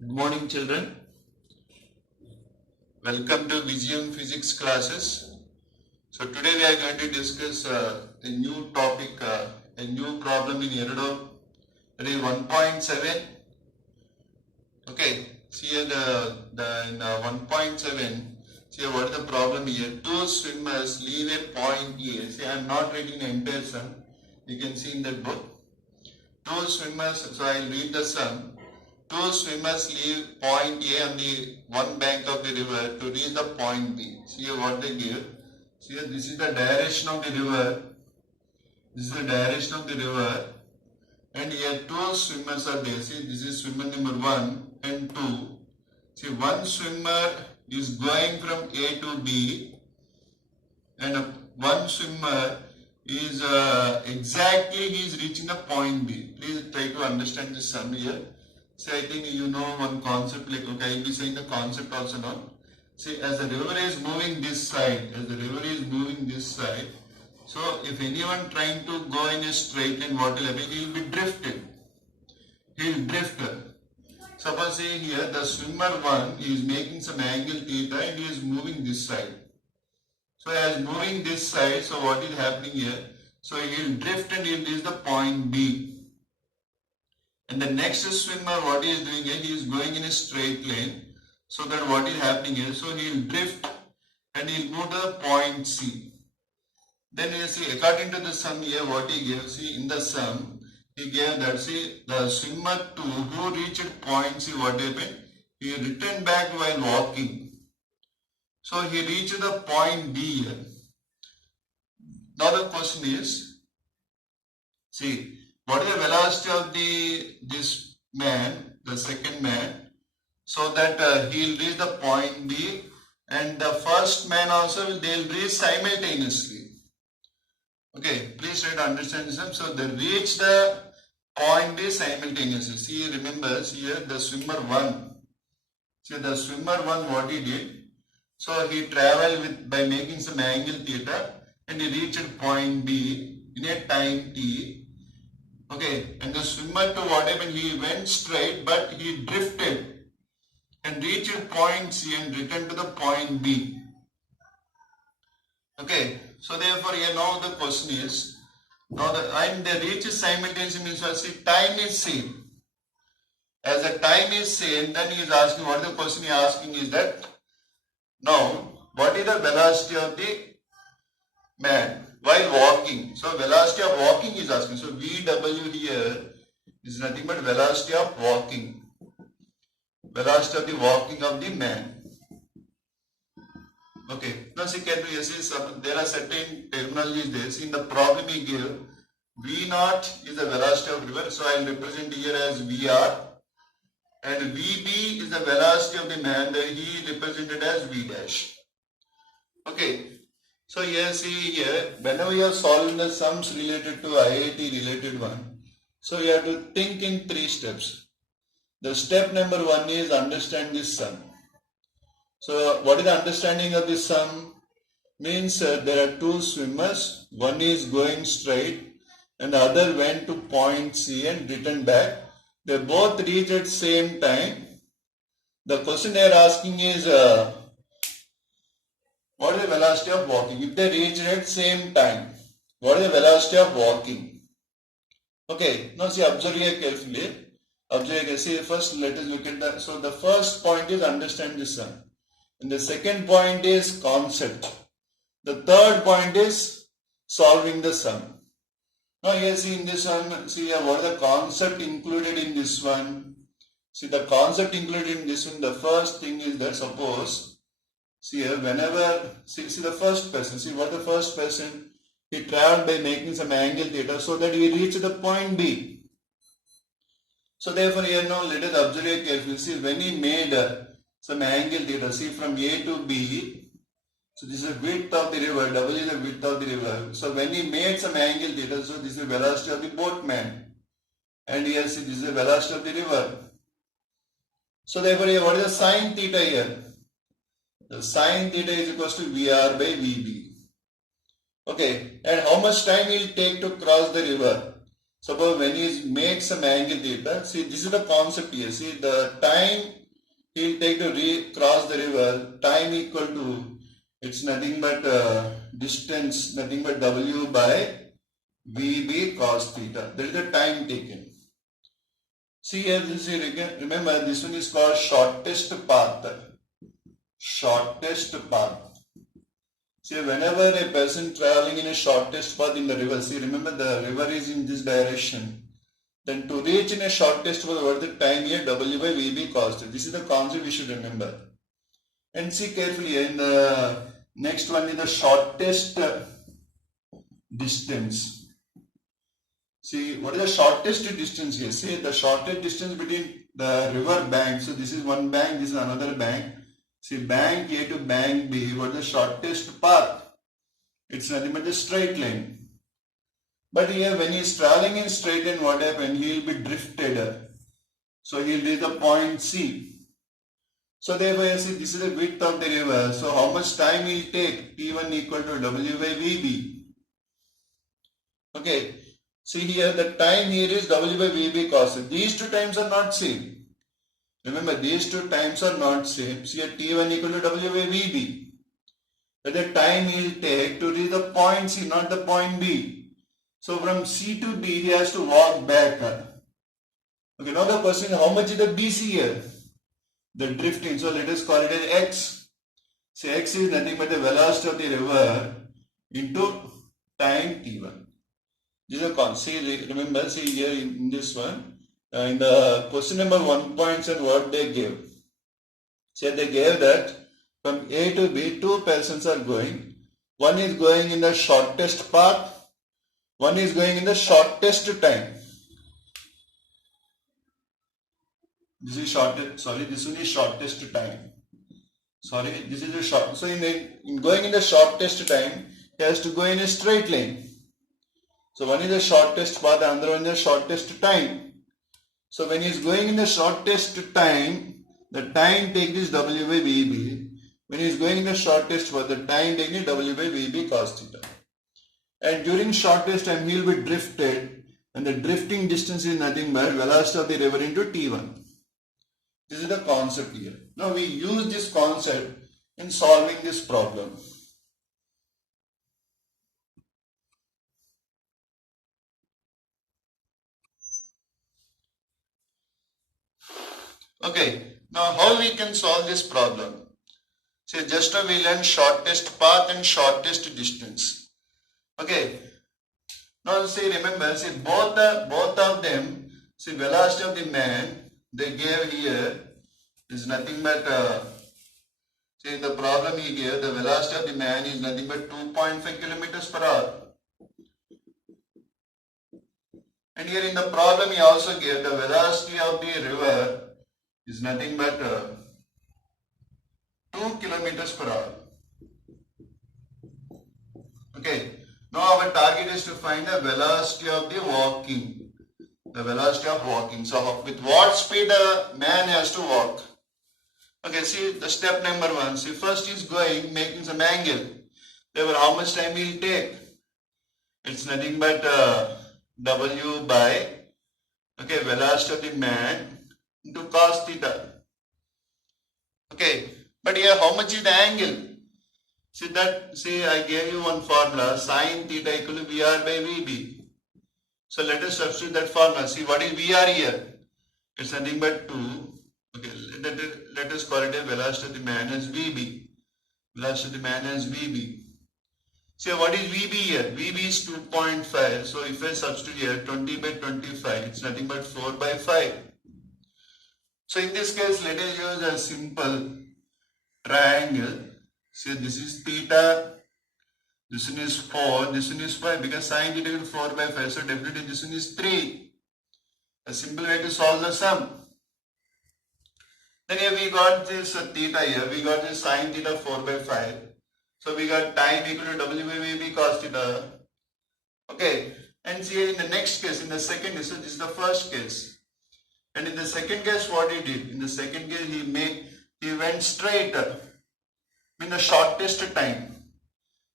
Good morning, children. Welcome to Visium Physics classes. So today we are going to discuss a new topic, a new problem in Erudo. That is 1.7. Okay. See here in 1.7. See here what is the problem here? Two swimmers leave a point here. See, I am not reading the entire sum. You can see in that book. Two swimmers. So I will read the sum. Two swimmers leave point A on the one bank of the river to reach the point B. See what they give. See, this is the direction of the river. This is the direction of the river. And here two swimmers are there. See, this is swimmer number 1 and 2. See, one swimmer is going from A to B. And one swimmer is exactly he is reaching the point B. Please try to understand this sum here. So I think you know one concept, like, okay, I will be saying the concept also now. See, as the river is moving this side, so if anyone trying to go in a straight line, what will happen? He will be drifted. He will drift. Suppose say here the swimmer 1 is making some angle theta and he is moving this side. So as moving this side, so what is happening here? So he will drift and he will reach the point B. And the next swimmer, what he is doing here, he is going in a straight line. So that what is happening here, so he will drift and he will move to the point C. Then you see, according to the sum here, what he gave, see in the sum, he gave that, see, the swimmer 2 who reached point C, what happened? He returned back while walking. So he reached the point B here. Now the question is, see, what is the velocity of this man, the second man, so that he will reach the point B, and the first man also they will reach simultaneously. Okay, please try to understand this. So they reach the point B simultaneously. See, remember, see here the swimmer 1. See the swimmer 1 what he did. So he traveled by making some angle theta and he reached point B in a time t. Okay, and the swimmer 2, what happened? He went straight, but he drifted and reached point C and returned to the point B. Okay, so therefore here now the question is, now and they reach simultaneously means see time is same. As the time is same, then he is asking, what the question he is asking is that, now what is the velocity of the man while walking? So velocity of walking is asking. So VW here is nothing but velocity of walking. Velocity of the walking of the man. Okay. Now see carefully, there are certain terminologies there. See in the problem he gave, V0 is the velocity of river. So I will represent here as VR. And VB is the velocity of the man. That he represented as V dash. Okay. So here see here, whenever you are solving the sums related to IIT related one, so you have to think in 3 steps. The step number 1 is understand this sum. So what is the understanding of this sum? Means there are two swimmers, one is going straight and the other went to point C and returned back. They both reached at same time. The question they are asking is, what is the velocity of walking? If they reach at same time, what is the velocity of walking? Okay, now see, observe here carefully. Observe here, see, first let us look at that. So the first point is understand this sum. And the second point is concept. The third point is solving the sum. Now here see in this one, see what is the concept included in this one. See the concept included in this one, the first thing is that suppose, see here, whenever, see the first person, see what the first person, he traveled by making some angle theta so that he reached the point B. So therefore here now let us observe it carefully. See when he made some angle theta, see from A to B, so this is the width of the river, W is the width of the river. So when he made some angle theta, so this is the velocity of the boatman. And here see this is the velocity of the river. So therefore here what is the sine theta here? The sine theta is equals to VR by VB. Okay, and how much time will it take to cross the river? Suppose when he makes some angle theta, see this is the concept here. See the time he will take to cross the river, time equal to, it's nothing but distance, nothing but W by VB cos theta. That is the time taken. See here, remember this one is called shortest path. Shortest path. See, whenever a person traveling in a shortest path in the river, see, remember the river is in this direction. Then to reach in a shortest path, what is the time here? W by VB cos theta. This is the concept we should remember. And see carefully here in the next one is the shortest distance. See, what is the shortest distance here? See, the shortest distance between the river bank. So this is one bank, this is another bank. See, bank A to bank B, what is the shortest path? It's nothing but a straight line. But here, when he is traveling in straight line, what happens? He will be drifted. So he will reach the point C. So therefore, you see, this is the width of the river. So how much time he will take? T1 equal to W by VB. Okay. See here, the time here is W by VB cos. These two times are not same. Remember, these two times are not same. See here, T1 equal to W by VB. But the time he will take to reach the point C, not the point B. So from C to B, he has to walk back. Okay, now the question is, how much is the BC here? The drifting. So let us call it as X. So X is nothing but the velocity of the river into time T1. This is a concept. See, remember, see here in this one, in the question number 1.7, what they gave. So they gave that from A to B, two persons are going. One is going in the shortest path. One is going in the shortest time. This is shortest. Sorry, this one is shortest time. Sorry, this is the short. So in going in the shortest time, he has to go in a straight line. So one is the shortest path, the other one is the shortest time. So when he is going in the shortest time, the time taken is W by VB. When he is going in the shortest path, the time taken is W by VB cos theta. And during shortest time, he will be drifted, and the drifting distance is nothing but velocity of the river into T1. This is the concept here. Now we use this concept in solving this problem. Okay, now how we can solve this problem? See, just now we learned shortest path and shortest distance. Okay, now see, remember, see both of them, see velocity of the man they gave here is nothing but, see in the problem he gave, the velocity of the man is nothing but 2.5 kilometers per hour. And here in the problem he also gave the velocity of the river is nothing but 2 kilometers per hour. Okay. Now our target is to find the velocity of the walking. The velocity of walking. So with what speed a man has to walk? Okay, see the step number 1. See, first he's going, making some angle. Therefore, how much time he will take? It's nothing but W by, okay, velocity of the man into cos theta. Okay, but here how much is the angle? See, I gave you one formula, sin theta equal to VR by VB. So let us substitute that formula. See, what is VR here? It's nothing but 2. Okay, let us call it a velocity of the man as VB. Velocity of the man as VB. See, what is VB here? VB is 2.5. So if I substitute here 20 by 25, it's nothing but 4 by 5. So in this case, let us use a simple triangle. See, this is theta, this one is 4, this one is 5, because sin theta is 4 by 5, so definitely this one is 3. A simple way to solve the sum. Then here we got this theta here, we got this sin theta 4 by 5. So we got time equal to W by VB cos theta. Okay, and see in the next case, in the second case, so this is the first case. And in the second case, what he did? In the second case, he went straight in the shortest time.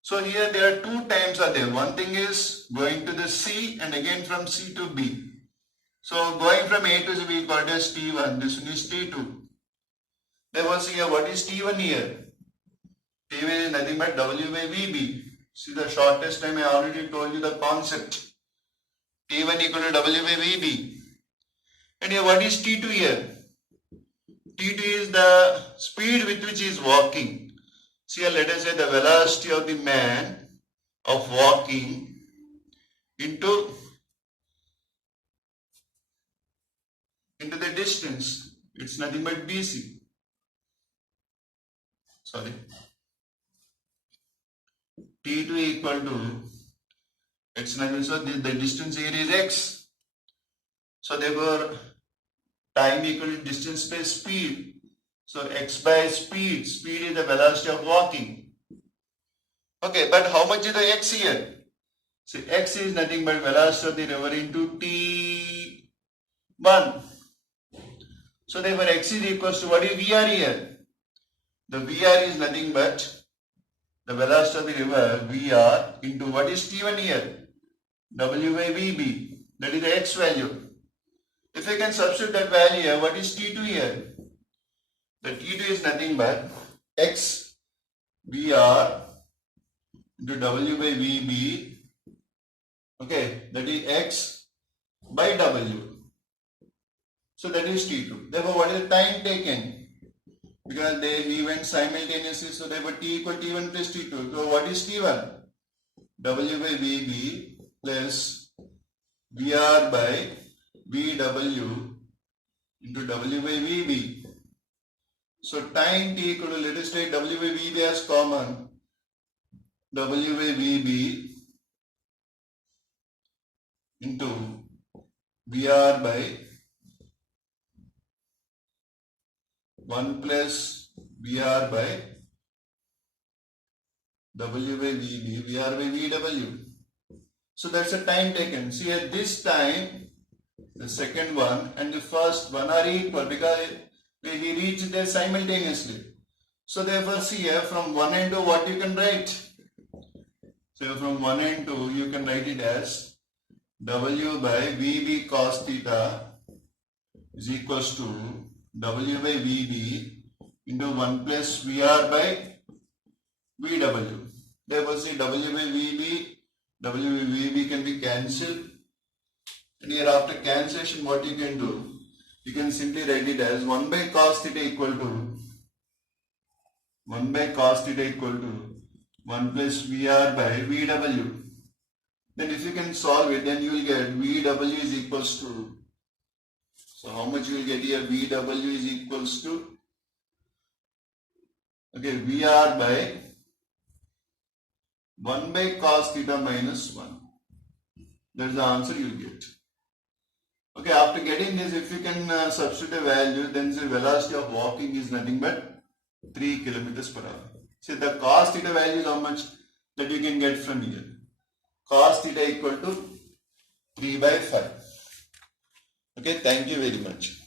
So here there are two times are there. One thing is going to the C and again from C to B. So going from A to B called as T1. This one is T2. Therefore here what is T1 here? T1 is nothing but W by VB. See the shortest time I already told you the concept. T1 equal to W by VB. And here what is T2 here? T2 is the speed with which he is walking. See here let us say the velocity of the man of walking into the distance. It's nothing but BC. Sorry. T2 equal to, it's nothing, so the distance here is x. So therefore time equal to distance by speed. So x by speed. Speed is the velocity of walking. Okay, but how much is the x here? See, x is nothing but velocity of the river into t1. So therefore x is equals to what is VR here? The VR is nothing but the velocity of the river VR into what is t1 here? W by VB. That is the x value. If I can substitute that value here, what is t2 here? The t2 is nothing but x VR into W by VB. Okay, that is x by W. So that is t2. Therefore, what is the time taken? Because we went simultaneously, so therefore t equal t1 plus t2. So what is t1? W by VB plus VR by VW into W by VB. So time t equal to, let us take W by VB as common. W by VB into VR by 1 plus VR by W by VB, VR by VW. So that's the time taken. See at this time, the second one and the first one are equal because we reach there simultaneously. So therefore see here from 1 and 2 what you can write? So from 1 and 2 you can write it as W by VB cos theta is equals to W by VB into 1 plus VR by VW. Therefore see W by VB, W by VB can be cancelled. And here after cancellation what you can do? You can simply write it as 1 by cos theta equal to 1 by cos theta equal to 1 plus VR by VW. Then if you can solve it, then you will get VW is equals to, so how much you will get here? VW is equals to, okay, VR by 1 by cos theta minus 1. That is the answer you will get. Okay, after getting this, if you can substitute a value, then the velocity of walking is nothing but 3 kilometers per hour. See the cos theta value is how much that you can get from here. Cos theta equal to 3 by 5. Okay, thank you very much.